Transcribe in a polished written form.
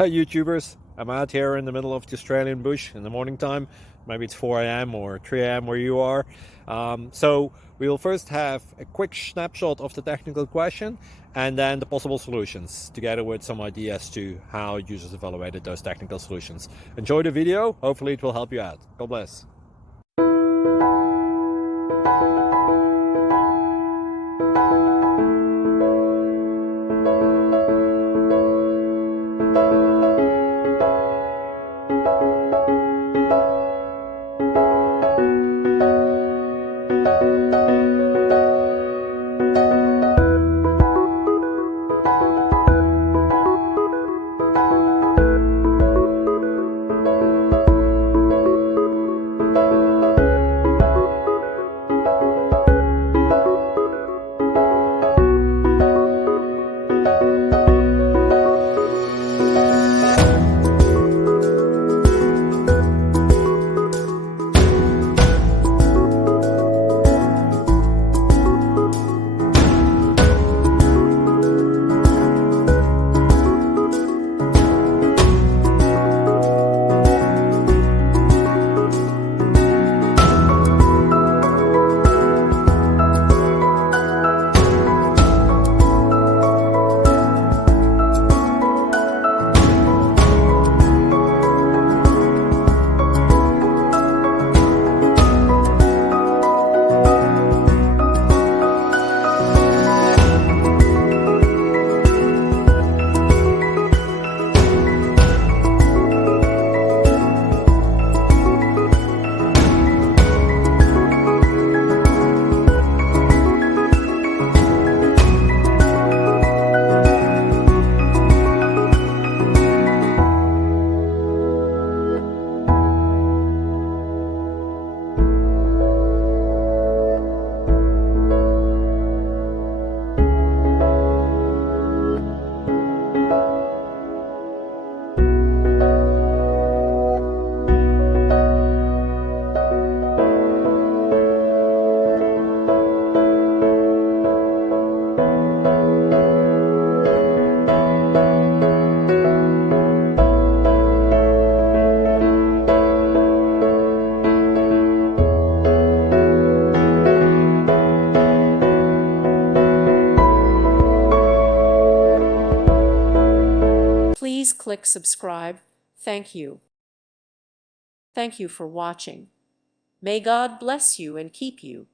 Hi YouTubers, I'm out here in the middle of the Australian bush in the morning time. Maybe it's 4 a.m. or 3 a.m. where you are. So we'll first have a quick snapshot of the technical question and then the possible solutions, together with some ideas to how users evaluated those technical solutions. Enjoy the video, hopefully it will help you out. God bless. Please click subscribe. Thank you. Thank you for watching. May God bless you and keep you.